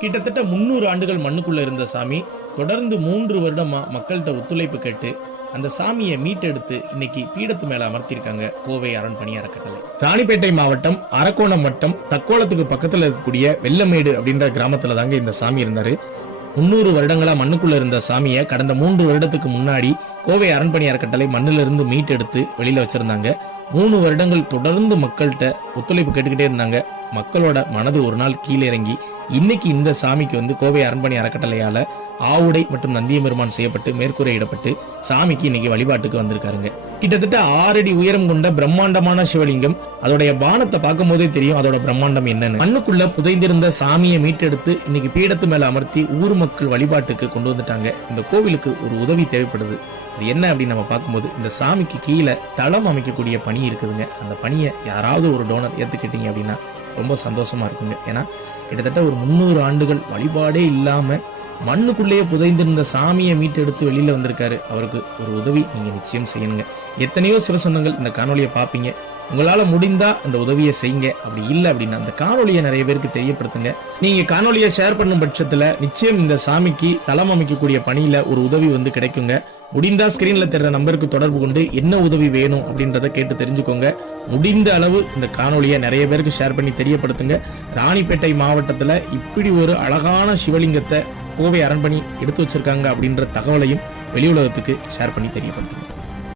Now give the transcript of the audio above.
கிட்டத்தட்ட 300 ஆண்டுகள் மண்ணுக்குள்ள இருந்த சாமி தொடர்ந்து 3 வருடமா மக்கள்கிட்ட ஒத்துழைப்பு கேட்டு அந்த சாமியை மீட்டெடுத்து இன்னைக்கு பீடத்து மேல அமர்த்திருக்காங்க கோவை அரண்பணி அறக்கட்டளை. ராணிப்பேட்டை மாவட்டம் அரக்கோணம் வட்டம் தக்கோலத்துக்கு பக்கத்துல இருக்கக்கூடிய வெள்ளமேடு அப்படின்ற கிராமத்துல தாங்க இந்த சாமி இருந்தாரு. 300 வருடங்களா மண்ணுக்குள்ள இருந்த சாமியை கடந்த 3 வருடத்துக்கு முன்னாடி கோவை அரண்பணி அறக்கட்டளை மண்ணிலிருந்து மீட்டெடுத்து வெளியில வச்சிருந்தாங்க. 3 வருடங்கள் தொடர்ந்து மக்கள்கிட்ட ஒத்துழைப்பு கேட்டுக்கிட்டே இருந்தாங்க. மக்களோட மனது ஒரு நாள் கீழே இறங்கி இன்னைக்கு இந்த சாமிக்கு கோவை அரண்பணி அறக்கட்டளையால ஆவுடை மற்றும் நந்தியபெருமான் செய்யப்பட்டு மேற்கூரையிடப்பட்டு சாமிக்கு இன்னைக்கு வழிபாட்டுக்கு வந்திருக்காருங்க. கிட்டத்தட்ட 6 அடி உயரம் கொண்ட பிரம்மாண்டமான சிவலிங்கம். அதோடைய பானத்தை பார்க்கும் போதே தெரியும் அதோட பிரம்மாண்டம் என்னன்னு. மண்ணுக்குள்ள புதைந்திருந்த சாமியை மீட்டெடுத்து இன்னைக்கு பீடத்து மேல அமர்த்தி ஊர் மக்கள் வழிபாட்டுக்கு கொண்டு வந்துட்டாங்க. இந்த கோவிலுக்கு ஒரு உதவி தேவைப்படுது. அது என்ன அப்படின்னு நம்ம பார்க்கும்போது இந்த சாமிக்கு கீழே தளம் அமைக்கக்கூடிய பணி இருக்குதுங்க. அந்த பணியை யாராவது ஒரு டோனர் ஏத்துக்கிட்டீங்க அப்படின்னா ரொம்ப சந்தோஷமா இருக்குங்க. ஏன்னா கிட்டத்தட்ட ஒரு 300 ஆண்டுகள் வழிபாடே இல்லாம மண்ணுக்குள்ளேயே புதைந்திருந்த சாமியை மீட்டெடுத்து வெளியில வந்திருக்காரு. அவருக்கு ஒரு உதவி நீங்க நிச்சயம் செய்யணுங்க. எத்தனையோ சிவசொந்தங்கள் இந்த காணொலியை பார்ப்பீங்க. உங்களால முடிந்தா அந்த உதவியை செய்யுங்க. அப்படி இல்லை அப்படின்னா அந்த காணொலியை நிறைய பேருக்கு தெரியப்படுத்துங்க. நீங்க காணொலியை ஷேர் பண்ணும் பட்சத்துல நிச்சயம் இந்த சாமிக்கு தளம் அமைக்கக்கூடிய பணியில ஒரு உதவி கிடைக்குங்க. முடிந்தா ஸ்கிரீன்ல தெரியற நம்பருக்கு தொடர்பு கொண்டு என்ன உதவி வேணும் அப்படின்றத கேட்டு தெரிஞ்சுக்கோங்க. முடிந்த அளவு இந்த காணொலியை நிறைய பேருக்கு ஷேர் பண்ணி தெரியப்படுத்துங்க. ராணிப்பேட்டை மாவட்டத்துல இப்படி ஒரு அழகான சிவலிங்கத்தை கோவை அரண்பணி எடுத்து வச்சிருக்காங்க அப்படின்ற தகவலையும் வெளி உலகத்துக்கு ஷேர் பண்ணி தெரியப்படுத்துங்க.